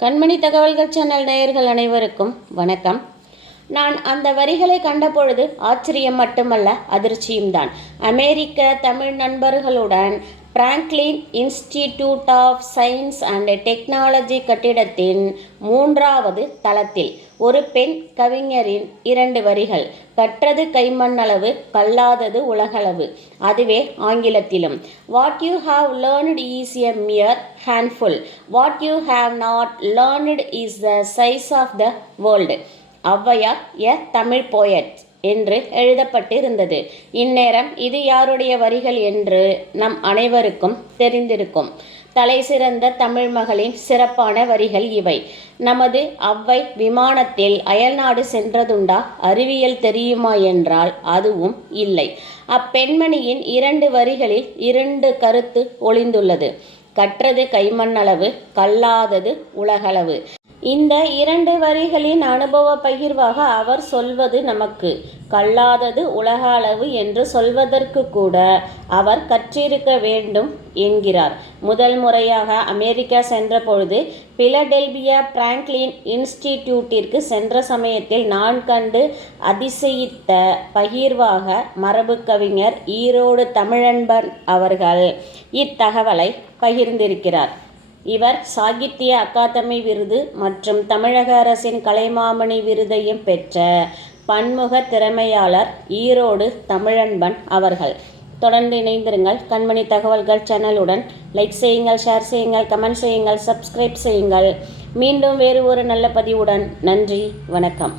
கண்மணி தகவல்கள் சேனல் நேயர்கள் அனைவருக்கும் வணக்கம். நான் அந்த வரிகளை கண்டபொழுது ஆச்சரியம் மட்டுமல்ல, அதிர்ச்சியும் தான். அமெரிக்க தமிழ் நண்பர்களுடன் Franklin institute of science and technology கட்டிடத்தின் 3வது தளத்தில் ஒரு பெண் கவிஞரின் 2 வரிகள். கற்றது கைமண்ணளவு, கல்லாதது உலகளவு. அதுவே ஆங்கிலத்திலும். What you have learned is a mere handful. What you have not learned is the size of the world. Avvaiyar a Tamil poet என்று எழுதப்பட்டிருந்தது. இந்நேரம் இது யாருடைய வரிகள் என்று நம் அனைவருக்கும் தெரிந்திருக்கும். தலை சிறந்த தமிழ் மகளின் சிறப்பான வரிகள் இவை. நமது ஔவை விமானத்தில் அயல்நாடு சென்றதுண்டா? அறிவியல் தெரியுமா என்றால் அதுவும் இல்லை. அப்பெண்மணியின் 2 வரிகளில் 2 கருத்து ஒளிந்துள்ளது. கற்றது கைமண்ணளவு, கல்லாதது உலகளவு. இந்த 2 வரிகளின் அனுபவ பகிர்வாக அவர் சொல்வது நமக்கு. கல்லாதது உலக அளவு என்று சொல்வதற்கு கூட அவர் கற்றிருக்க வேண்டும் என்கிறார். முதல் முறையாக அமெரிக்கா சென்ற பொழுது பிலடெல்பியா பிராங்க்லின் இன்ஸ்டிடியூட்டிற்கு சென்ற சமயத்தில் நான் கண்டு அதிசயித்த பகிர்வாக மரபு கவிஞர் ஈரோடு தமிழன்பன் அவர்கள் இத்தகவலை பகிர்ந்திருக்கிறார். இவர் சாகித்ய அகாதமி விருது மற்றும் தமிழக அரசின் கலைமாமணி விருதையும் பெற்ற பன்முக திறமையாளர் ஈரோடு தமிழன்பன் அவர்கள். தொடர்ந்து இணைந்திருங்கள் கண்மணி தகவல்கள் சேனலுடன். லைக் செய்யுங்கள், ஷேர் செய்யுங்கள், கமெண்ட் செய்யுங்கள், சப்ஸ்கிரைப் செய்யுங்கள். மீண்டும் வேறு ஒரு நல்ல பதிவுடன். நன்றி, வணக்கம்.